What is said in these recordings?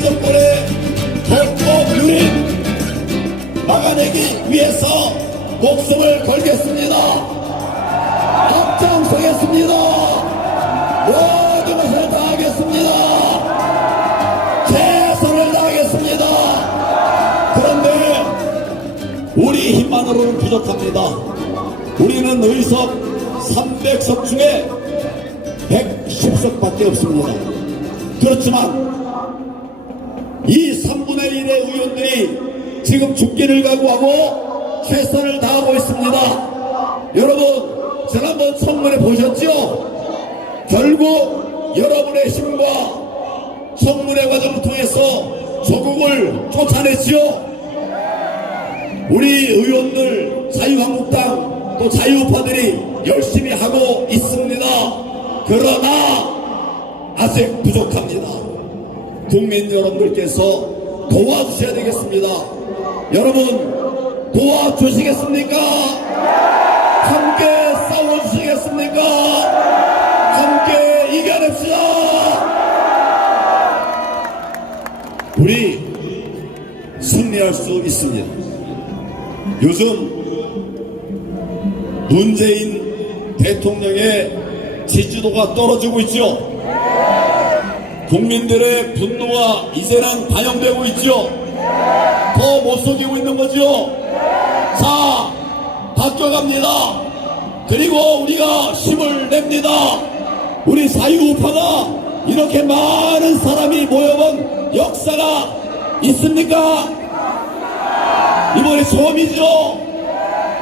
우리 덕분에 결코 유린 막아내기 위해서 목숨을 걸겠습니다. 합장서겠습니다. 모든 것을 다하겠습니다. 최선을 다하겠습니다. 그런데 우리 힘만으로는 부족합니다. 우리는 의석 300석 중에 110석밖에 없습니다. 그렇지만 이 3분의 1의 의원들이 지금 죽기를 각오하고 최선을 다하고 있습니다. 여러분, 지난번 청문회 보셨죠? 결국 여러분의 힘과 청문회 과정을 통해서 조국을 쫓아냈지요? 우리 의원들, 자유한국당, 또 자유우파들이 열심히 하고 있습니다. 그러나 아직 부족합니다. 국민 여러분들께서 도와주셔야 되겠습니다. 여러분 도와주시겠습니까? 함께 싸워주시겠습니까? 함께 이겨냅시다. 우리 승리할 수 있습니다. 요즘 문재인 대통령의 지지도가 떨어지고 있죠. 국민들의 분노가 이제는 반영되고 있죠. 더못 속이고 있는 거죠. 자, 바뀌어갑니다. 그리고 우리가 힘을 냅니다. 우리 사유우파가 이렇게 많은 사람이 모여본 역사가 있습니까? 이번에 처음이죠.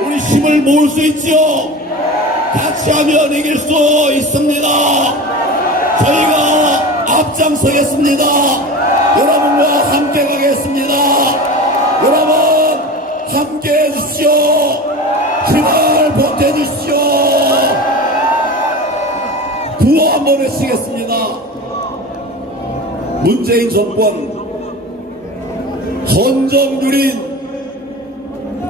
우리 힘을 모을 수 있죠. 같이 하면 이길 수 있습니다. 저희가 앞장서겠습니다. 여러분과 함께 가겠습니다. 여러분 함께 해주시오. 힘을 보태주시오. 구호 한번 외치겠습니다. 문재인 정권 헌정유린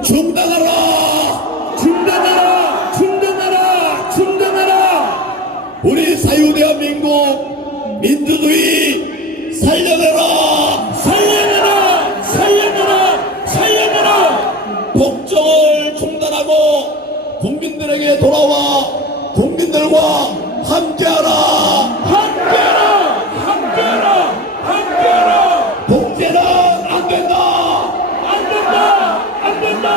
중단하라! 중단하라! 중단하라! 중단하라! 우리 자유대한민국 민주주의 살려내라! 살려내라! 살려내라! 살려내라! 독점을 중단하고 국민들에게 돌아와 국민들과 함께하라! 함께하라! 함께하라! 함께하라! 독재는 안 된다! 안 된다! 안 된다!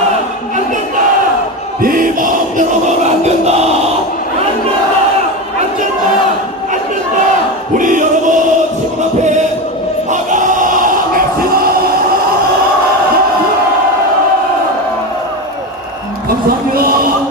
안 된다! 네 마음대로는 안 된다! 안 된다! 안 된다! 안 된다! 우리 여러분 지금 앞에 나가겠습니다! 감사합니다!